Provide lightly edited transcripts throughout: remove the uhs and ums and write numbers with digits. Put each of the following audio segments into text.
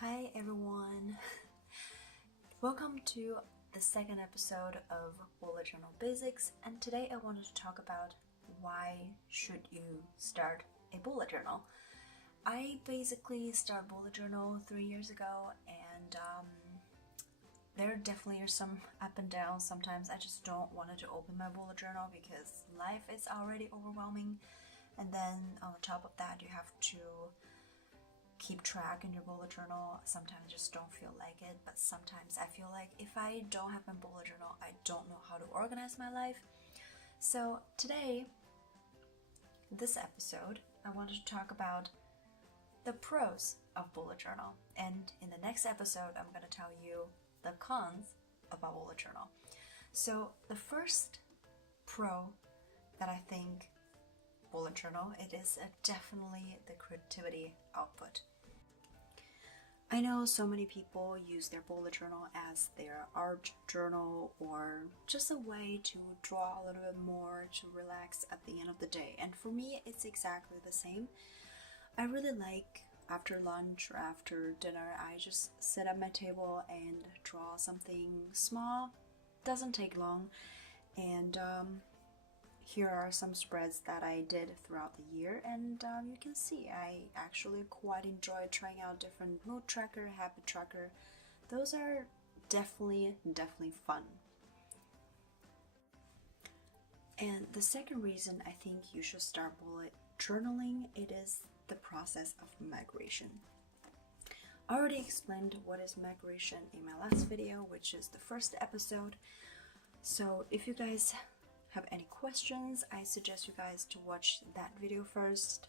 Hi everyone! Welcome to the second episode of Bullet Journal Basics, and today I wanted to talk about why should you start a bullet journal. I basically started bullet journal 3 years ago, and there definitely are some up and downs. Sometimes I just don't want to open my bullet journal because life is already overwhelming, and then on the top of that you have to keep track in your bullet journal. Sometimes I just don't feel like it, but sometimes I feel like if I don't have my bullet journal, I don't know how to organize my life. So today, this episode, I wanted to talk about the pros of bullet journal, and in the next episode I'm going to tell you the cons about bullet journal. So the first pro that I think bullet journal, it is definitely the creativity output. I know so many people use their bullet journal as their art journal or just a way to draw a little bit more to relax at the end of the day, and for me it's exactly the same. I really like after lunch or after dinner I just sit at my table and draw something small. Doesn't take long, and here are some spreads that I did throughout the year, and you can see I actually quite enjoy trying out different mood tracker, habit tracker. Those are definitely fun. And the second reason I think you should start bullet journaling, it is the process of migration. I already explained what is migration in my last video, which is the first episode. So if you guys have any questions, I suggest you guys to watch that video first.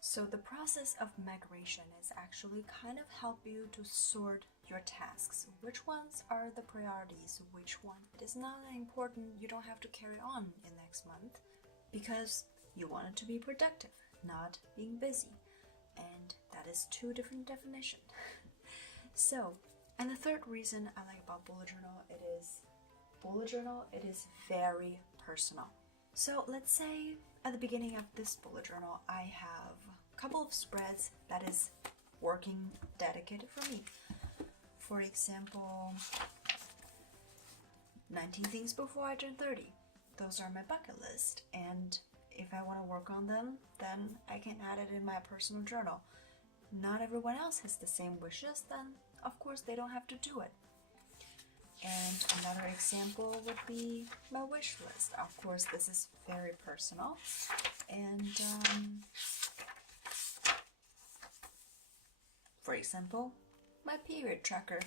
So the process of migration is actually kind of help you to sort your tasks. Which ones are the priorities? Which one it is not that important, you don't have to carry on in next month because you want it to be productive, not being busy. And that is two different definitions. So, and the third reason I like about bullet journal, it is very personal. So let's say at the beginning of this bullet journal I have a couple of spreads that is working dedicated for me. For example, 19 things before I turn 30. Those are my bucket list, and if I want to work on them, then I can add it in my personal journal. Not everyone else has the same wishes, then of course they don't have to do it. And another example would be my wish list. Of course, this is very personal. And for example, my period tracker.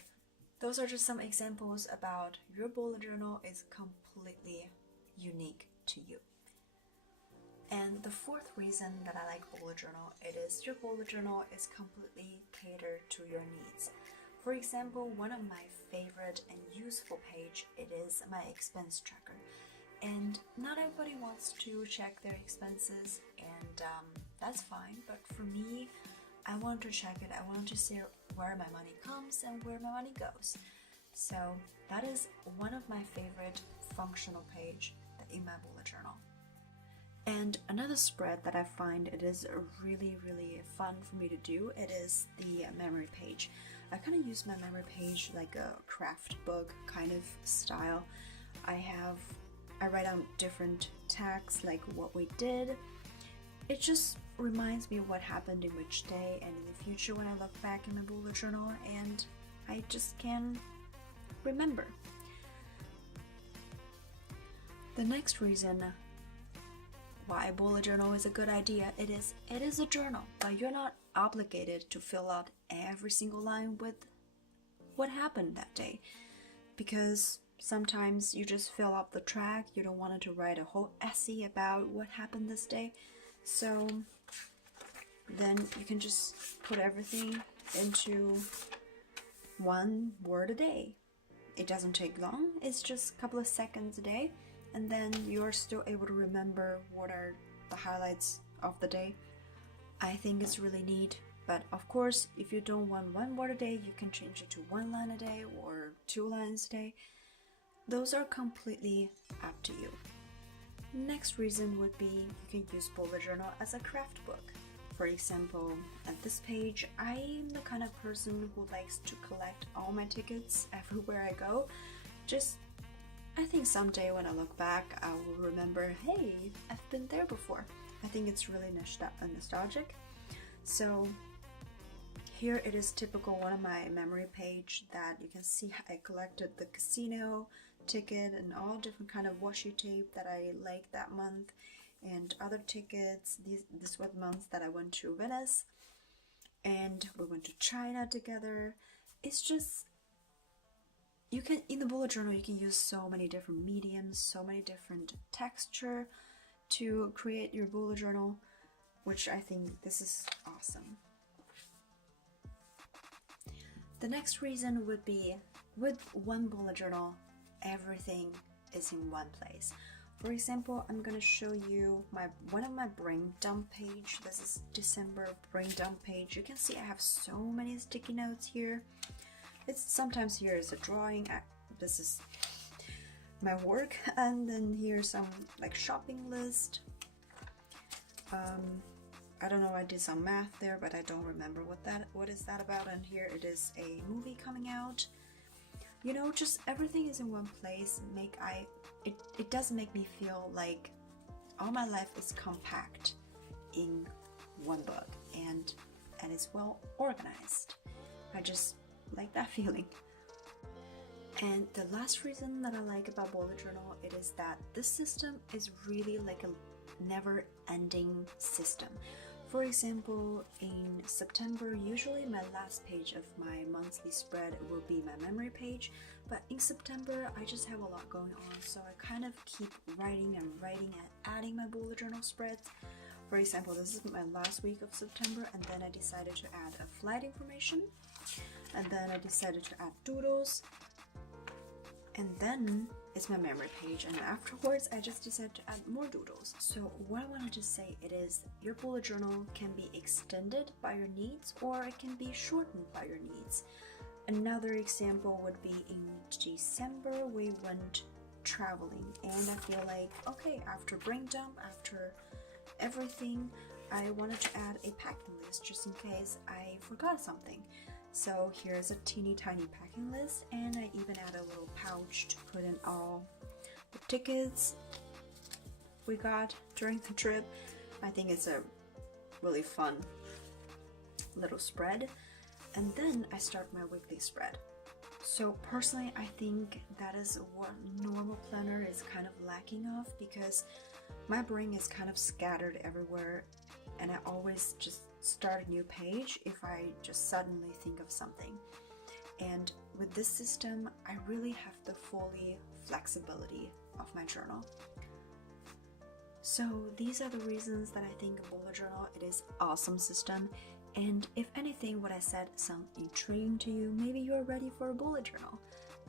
Those are just some examples about your bullet journal is completely unique to you. And the fourth reason that I like bullet journal, it is your bullet journal is completely catered to your needs. For example, one of my favorite and useful page, it is my expense tracker. And not everybody wants to check their expenses, and that's fine, but for me, I want to check it. I want to see where my money comes and where my money goes. So that is one of my favorite functional page in my bullet journal. And another spread that I find it is really fun for me to do, it is the memory page. I kind of use my memory page like a craft book kind of style. I write down different tasks like what we did. It just reminds me of what happened in which day, and in the future when I look back in my bullet journal, and I just can remember. The next reason why a bullet journal is a good idea, it is a journal, but you're not obligated to fill out every single line with what happened that day, because sometimes you just fill up the track, you don't want to write a whole essay about what happened this day, so then you can just put everything into one word a day. It doesn't take long, it's just a couple of seconds a day, and then you're still able to remember what are the highlights of the day. I think it's really neat, but of course, if you don't want one word a day, you can change it to 1 line a day or 2 lines a day. Those are completely up to you. Next reason would be you can use bullet journal as a craft book. For example, at this page, I am the kind of person who likes to collect all my tickets everywhere I go. I think someday when I look back, I will remember, hey, I've been there before. I think it's really nostalgic. So here it is typical one of my memory page that you can see I collected the casino ticket and all different kind of washi tape that I liked that month, and other tickets. This was months that I went to Venice and we went to China together. It's just, you can, in the bullet journal, you can use so many different mediums, so many different texture to create your bullet journal, which I think this is awesome. The next reason would be, with one bullet journal, everything is in one place. For example, I'm gonna show you one of my brain dump page. This is December brain dump page. You can see I have so many sticky notes here. It's sometimes here is a drawing. This is my work, and then here's some like shopping list. I don't know, I did some math there, but I don't remember what is that about. And here it is a movie coming out. You know, just everything is in one place. It does make me feel like all my life is compact in one book, and it's well organized. I just like that feeling. And the last reason that I like about bullet journal, it is that this system is really like a never-ending system. For example, in September, usually my last page of my monthly spread will be my memory page, but in September I just have a lot going on, so I kind of keep writing and adding my bullet journal spreads. For example, this is my last week of September, and then I decided to add a flight information, and then I decided to add doodles, and then it's my memory page, and afterwards I just decided to add more doodles. So what I wanted to say, it is your bullet journal can be extended by your needs, or it can be shortened by your needs. Another example would be in December we went traveling, and I feel like, okay, after brain dump, after everything, I wanted to add a packing list just in case I forgot something. So here's a teeny tiny packing list, and I even add a little pouch to put in all the tickets we got during the trip. I think it's a really fun little spread. And then I start my weekly spread. So personally, I think that is what normal planner is kind of lacking of, because my brain is kind of scattered everywhere, and I always just start a new page if I just suddenly think of something. And with this system, I really have the fully flexibility of my journal. So these are the reasons that I think a bullet journal, it is awesome system. And if anything, what I said sounds intriguing to you, maybe you're ready for a bullet journal.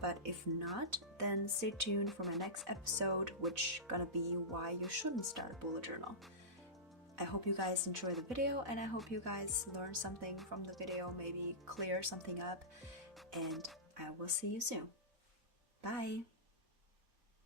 But if not, then stay tuned for my next episode, which gonna be why you shouldn't start a bullet journal. I hope you guys enjoy the video, and I hope you guys learn something from the video, maybe clear something up, and I will see you soon. Bye!